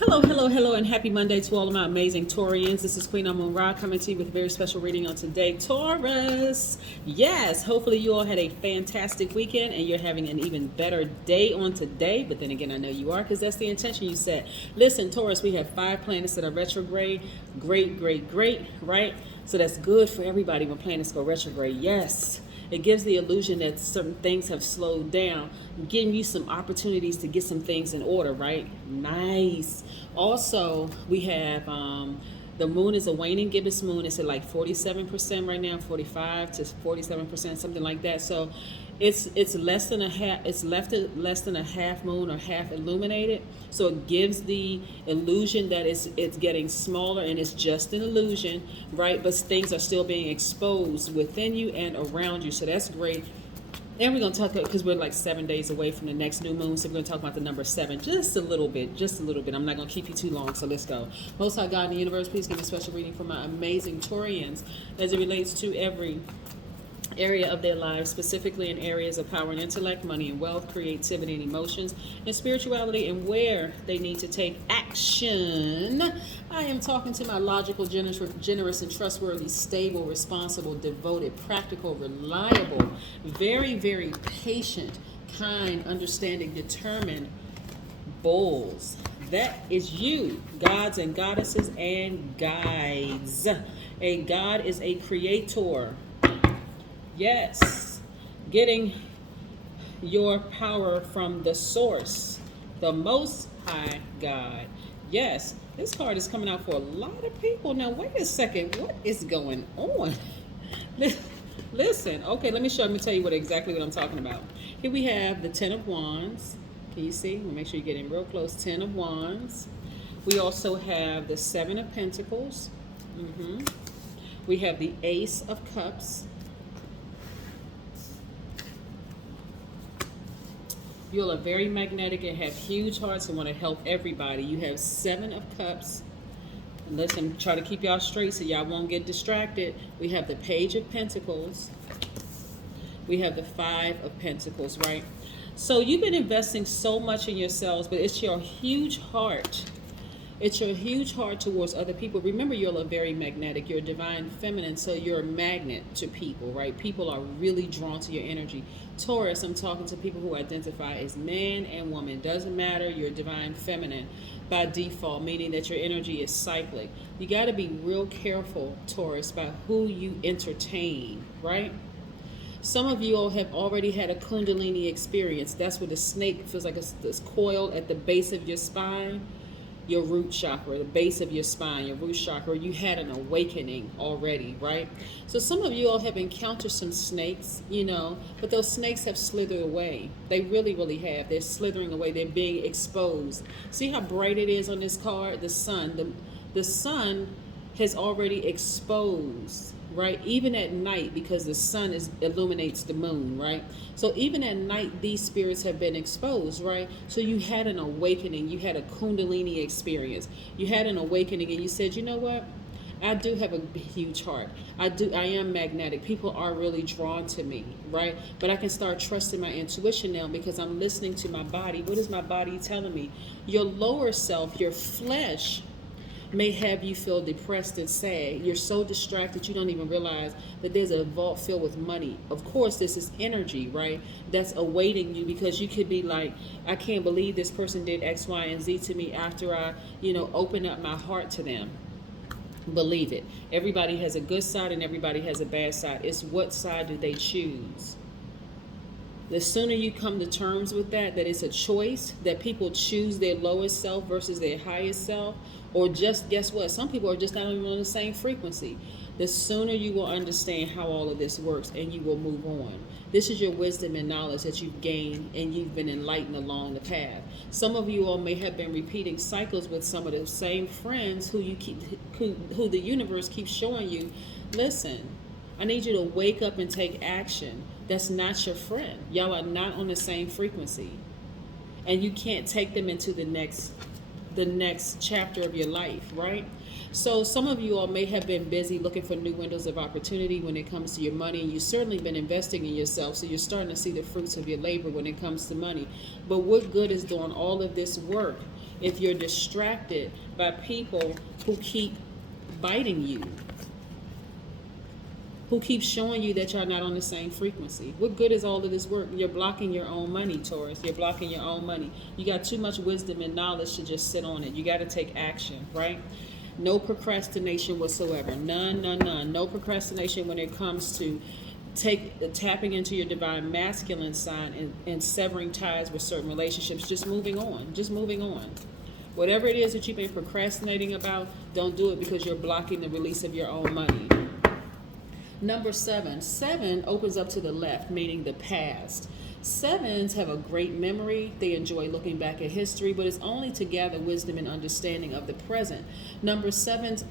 Hello, hello, hello, and happy Monday to all of my amazing Taurians. This is Queen Amun Ra coming to you with a very special reading on today, Taurus. Yes, hopefully you all had a fantastic weekend and you're having an even better day on today. But then again, I know you are because that's the intention you set. Listen, Taurus, we have 5 planets that are retrograde. Great, great, great, right? So that's good for everybody when planets go retrograde. Yes. It gives the illusion that certain things have slowed down, giving you some opportunities to get some things in order, right? Nice. Also, we have the moon is a waning gibbous moon. It's at like 47% right now, 45 to 47%, something like that. So it's less than a half. It's less than a half moon or half illuminated. So it gives the illusion that it's getting smaller, and it's just an illusion, right? But things are still being exposed within you and around you. So that's great. And we're going to talk, because we're like 7 days away from the next new moon, so we're going to talk about the number 7 just a little bit, I'm not going to keep you too long, so let's go. Most High God in the universe, please give me a special reading for my amazing Taurians as it relates to every area of their lives, specifically in areas of power and intellect, money and wealth, creativity and emotions, and spirituality, and where they need to take action. I am talking to my logical, generous and trustworthy, stable, responsible, devoted, practical, reliable, very, very patient, kind, understanding, determined bulls. That is you, gods and goddesses and guides. A god is a creator. Yes, getting your power from the source, the Most High God. Yes, this card is coming out for a lot of people. Now, wait a second. What is going on? Listen, okay, let me tell you exactly what I'm talking about. Here we have the 10 of Wands. Can you see? We'll make sure you get in real close. 10 of Wands. We also have the 7 of Pentacles. We have the Ace of Cups. You all are very magnetic and have huge hearts and want to help everybody. You have 7 of Cups. And listen, try to keep y'all straight so y'all won't get distracted. We have the Page of Pentacles. We have the 5 of Pentacles, right? So you've been investing so much in yourselves, but it's your huge heart. It's your huge heart towards other people. Remember, you're very magnetic. You're divine feminine, so you're a magnet to people, right? People are really drawn to your energy. Taurus, I'm talking to people who identify as man and woman. Doesn't matter, you're divine feminine by default, meaning that your energy is cyclic. You got to be real careful, Taurus, about who you entertain, right? Some of you all have already had a Kundalini experience. That's where the snake feels like this coil at the base of your spine. Your root chakra, the base of your spine, your root chakra, you had an awakening already, right? So some of you all have encountered some snakes, but those snakes have slithered away. They really, really have. They're slithering away. They're being exposed. See how bright it is on this card? The sun. The sun has already exposed, right? Even at night, because the sun illuminates the moon, right? So even at night, these spirits have been exposed, right? So you had an awakening. You had a Kundalini experience. You had an awakening, and you said, you know what? I do have a huge heart. I am magnetic. People are really drawn to me, right? But I can start trusting my intuition now because I'm listening to my body. What is my body telling me? Your lower self, your flesh, may have you feel depressed and sad. You're so distracted you don't even realize that there's a vault filled with money. Of course, this is energy, right? That's awaiting you, because you could be like, I can't believe this person did X, Y, and Z to me after I, open up my heart to them. Believe it. Everybody has a good side and everybody has a bad side. It's what side do they choose? The sooner you come to terms with that it's a choice, that people choose their lowest self versus their highest self, or just, guess what? Some people are just not even on the same frequency. The sooner you will understand how all of this works, and you will move on. This is your wisdom and knowledge that you've gained, and you've been enlightened along the path. Some of you all may have been repeating cycles with some of the same friends who the universe keeps showing you, listen, I need you to wake up and take action. That's not your friend. Y'all are not on the same frequency. And you can't take them into the next chapter of your life, right? So some of you all may have been busy looking for new windows of opportunity when it comes to your money, and you've certainly been investing in yourself, so you're starting to see the fruits of your labor when it comes to money. But what good is doing all of this work if you're distracted by people who keep biting you, who keep showing you that y'all not on the same frequency. What good is all of this work? You're blocking your own money, Taurus. You're blocking your own money. You got too much wisdom and knowledge to just sit on it. You got to take action, right? No procrastination whatsoever. None, none, none. No procrastination when it comes to tapping into your divine masculine sign and severing ties with certain relationships. Just moving on. Just moving on. Whatever it is that you've been procrastinating about, don't do it because you're blocking the release of your own money. Number 7. 7 opens up to the left, meaning the past. 7s have a great memory. They enjoy looking back at history, but it's only to gather wisdom and understanding of the present. Number 7s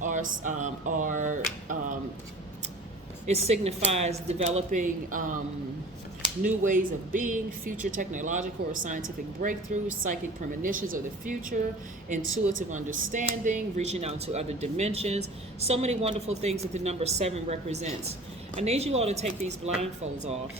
it signifies developing new ways of being, future technological or scientific breakthroughs, psychic premonitions of the future, intuitive understanding, reaching out to other dimensions. So many wonderful things that the number 7 represents. I need you all to take these blindfolds off,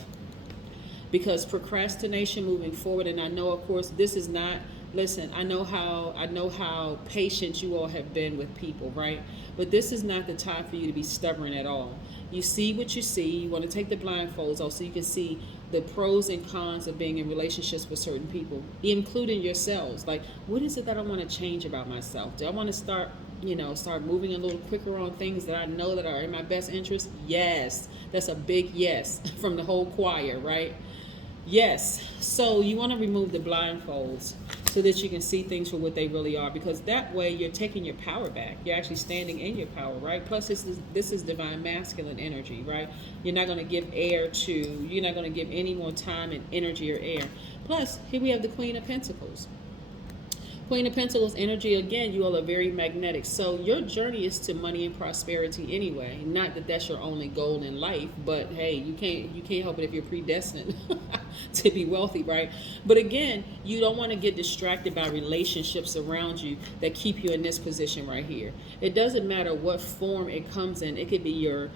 because procrastination moving forward, and I know, of course, this is not, listen, I know how patient you all have been with people, right? But this is not the time for you to be stubborn at all. You see what you see. You want to take the blindfolds off so you can see the pros and cons of being in relationships with certain people, including yourselves. Like, what is it that I want to change about myself? Do I want to start moving a little quicker on things that I know that are in my best interest? Yes. That's a big yes from the whole choir, right? Yes. So you want to remove the blindfolds so that you can see things for what they really are, because that way you're taking your power back. You're actually standing in your power, right? Plus this is divine masculine energy, right? You're not going to give you're not going to give any more time and energy or air. Plus, here we have the Queen of Pentacles. Queen of Pentacles energy, again, you all are very magnetic. So your journey is to money and prosperity anyway. Not that that's your only goal in life, but hey, you can't help it if you're predestined to be wealthy, right? But again, you don't want to get distracted by relationships around you that keep you in this position right here. It doesn't matter what form it comes in. It could be your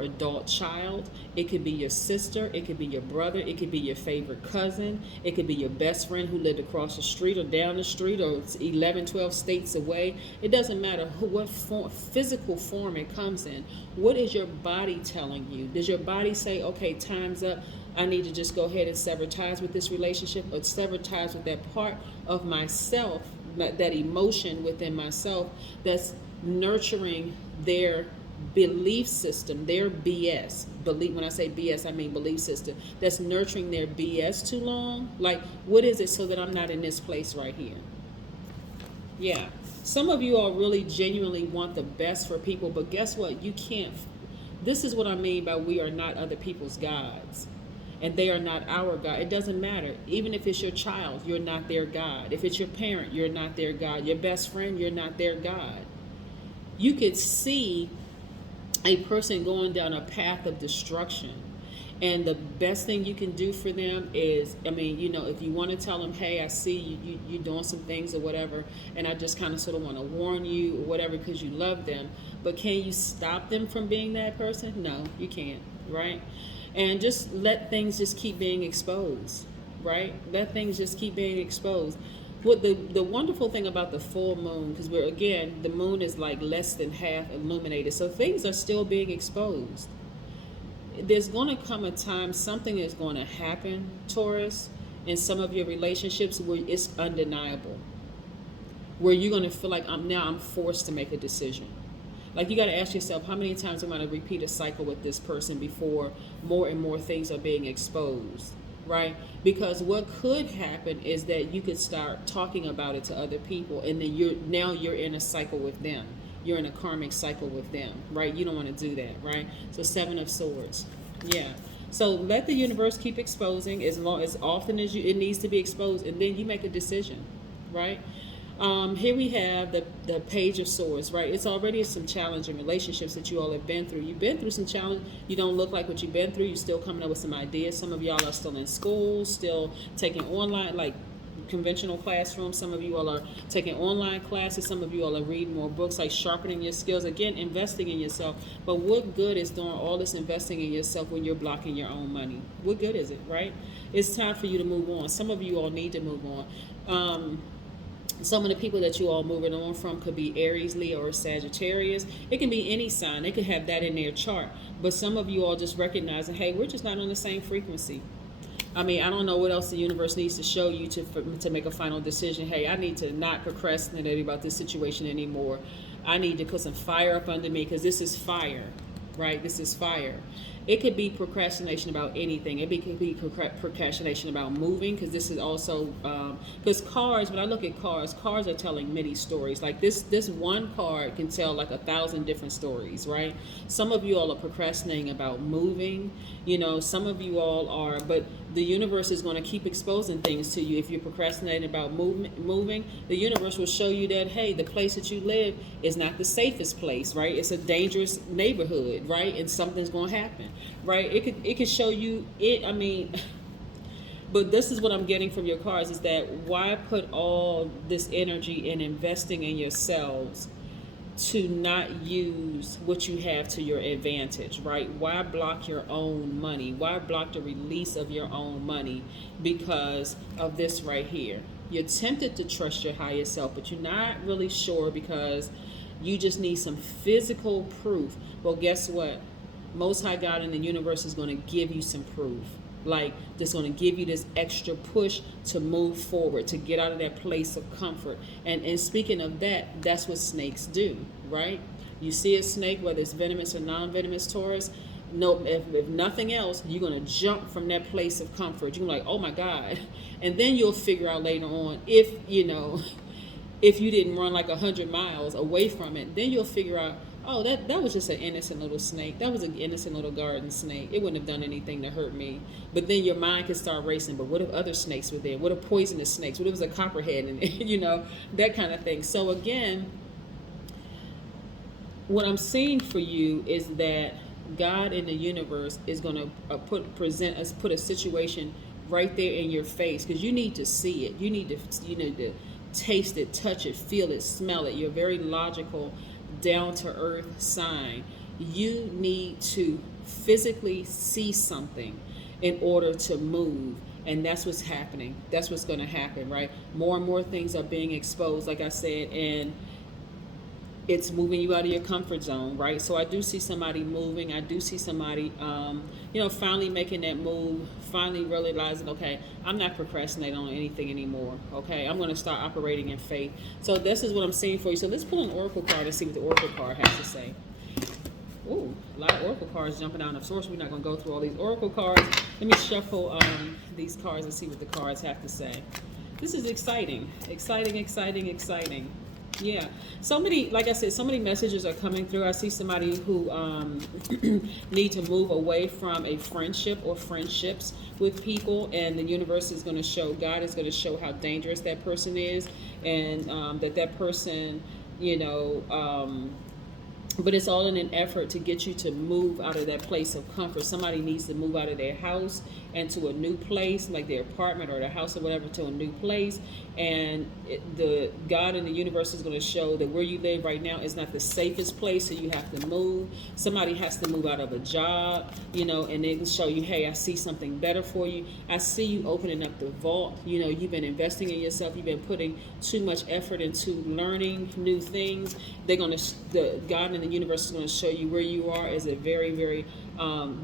adult child, it could be your sister, it could be your brother, it could be your favorite cousin, it could be your best friend who lived across the street or down the street or 11, 12 states away. It doesn't matter what physical form it comes in. What is your body telling you? Does your body say, okay, time's up, I need to just go ahead and sever ties with this relationship, or sever ties with that part of myself, that emotion within myself that's nurturing their belief system, their BS. When I say BS, I mean belief system. That's nurturing their BS too long. Like, what is it so that I'm not in this place right here? Yeah. Some of you all really genuinely want the best for people, but guess what? You can't. This is what I mean by we are not other people's gods. And they are not our God. It doesn't matter. Even if it's your child, you're not their God. If it's your parent, you're not their God. Your best friend, you're not their God. You could see a person going down a path of destruction, and the best thing you can do for them is, if you want to tell them, hey, I see you doing some things or whatever, and I just kind of sort of want to warn you or whatever because you love them, but can you stop them from being that person? No, you can't, right? And just let things just keep being exposed, right? Let things just keep being exposed. What the wonderful thing about the full moon, because the moon is like less than half illuminated, so things are still being exposed. There's going to come a time, something is going to happen, Taurus, in some of your relationships where it's undeniable, where you're going to feel like I'm forced to make a decision. Like, you got to ask yourself, how many times am I going to repeat a cycle with this person before more and more things are being exposed, right? Because what could happen is that you could start talking about it to other people, and then you're in a cycle with them. You're in a karmic cycle with them, right? You don't want to do that, right? So 7 of Swords, yeah. So let the universe keep exposing as often as it needs to be exposed, and then you make a decision, right? Here we have the Page of Swords, right? It's already some challenging relationships that you all have been through. You've been through some challenge. You don't look like what you've been through. You're still coming up with some ideas. Some of y'all are still in school, still taking online, like conventional classrooms. Some of you all are taking online classes. Some of you all are reading more books, like sharpening your skills. Again, investing in yourself. But what good is doing all this investing in yourself when you're blocking your own money? What good is it, right? It's time for you to move on. Some of you all need to move on. Some of the people that you all moving on from could be Aries, Leo, or Sagittarius. It can be any sign. They could have that in their chart. But some of you all just recognizing, hey, we're just not on the same frequency. I mean, I don't know what else the universe needs to show you to make a final decision. Hey, I need to not procrastinate about this situation anymore. I need to put some fire up under me, because this is fire, right? This is fire. It could be procrastination about anything. Could be procrastination about moving, because this is also, because cards, when I look at cards are telling many stories. Like this one card can tell like 1,000 different stories, right? Some of you all are procrastinating about moving. You know, some of you all are, but the universe is going to keep exposing things to you. If you're procrastinating about moving, the universe will show you that, hey, the place that you live is not the safest place, right? It's a dangerous neighborhood, right? And something's going to happen, right? It could show you it. I mean, but this is what I'm getting from your cards, is that why put all this energy in investing in yourselves to not use what you have to your advantage, right? Why block your own money? Why block the release of your own money because of this right here? You're tempted to trust your higher self, but you're not really sure because you just need some physical proof. Well, guess what? Most High God in the universe is going to give you some proof. Like, that's going to give you this extra push to move forward, to get out of that place of comfort. And speaking of that, that's what snakes do, right? You see a snake, whether it's venomous or non-venomous, Taurus, no, if nothing else, you're going to jump from that place of comfort. You're like, oh my God. And then you'll figure out later on, if you didn't run like 100 miles away from it, then you'll figure out, oh, that was just an innocent little snake. That was an innocent little garden snake. It wouldn't have done anything to hurt me. But then your mind can start racing. But what if other snakes were there? What if poisonous snakes? What if it was a copperhead in it? That kind of thing. So again, what I'm seeing for you is that God in the universe is going to put a situation right there in your face, because you need to see it. You need to taste it, touch it, feel it, smell it. You're very logical, down to earth sign. You need to physically see something in order to move, and that's what's happening. That's what's going to happen, right? More and more things are being exposed, like I said, and it's moving you out of your comfort zone, right? So I do see somebody moving. I do see somebody finally making that move, finally realizing, okay, I'm not procrastinating on anything anymore. Okay, I'm going to start operating in faith. So this is what I'm seeing for you. So let's pull an oracle card and see what the oracle card has to say. Ooh, a lot of oracle cards jumping out. Of course, we're not going to go through all these oracle cards. Let me shuffle these cards and see what the cards have to say. This is exciting. Exciting. Yeah, so many, like I said, so many messages are coming through. I see somebody who need to move away from a friendship or friendships with people, and the universe is going to show, God is going to show how dangerous that person is, and that person, but it's all in an effort to get you to move out of that place of comfort. Somebody needs to move out of their house and to a new place, like their apartment or their house or whatever, to a new place. And the God in the universe is going to show that where you live right now is not the safest place, so you have to move. Somebody has to move out of a job, and they can show you, hey, I see something better for you. I see you opening up the vault. You've been investing in yourself. You've been putting too much effort into learning new things. The God in the universe is going to show you where you are is a very, very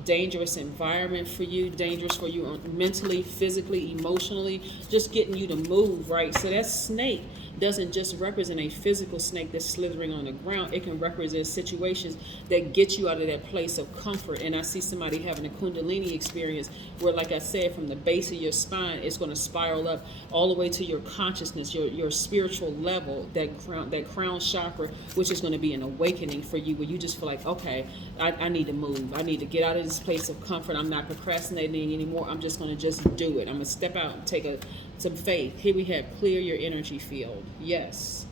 dangerous environment for you, dangerous for you mentally, physically, emotionally, just getting you to move, right? So that snake doesn't just represent a physical snake that's slithering on the ground. It can represent situations that get you out of that place of comfort. And I see somebody having a kundalini experience where, like I said, from the base of your spine, it's going to spiral up all the way to your consciousness, your spiritual level, that crown chakra, which is going to be an awakening for you, where you just feel like, okay, I need to move. I need to get out of this place of comfort. I'm not procrastinating anymore. I'm just going to just do it. I'm going to step out and take some faith. Here we have clear your energy field. Yes.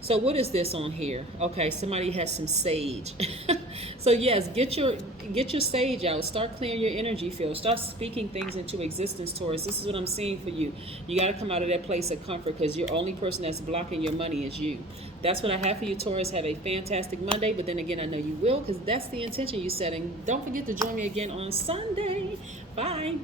So what is this on here? Okay, somebody has some sage. So yes, get your sage out. Start clearing your energy field. Start speaking things into existence, Taurus. This is what I'm seeing for you. You got to come out of that place of comfort, because your only person that's blocking your money is you. That's what I have for you, Taurus. Have a fantastic Monday. But then again, I know you will, because that's the intention you set. And don't forget to join me again on Sunday. Bye.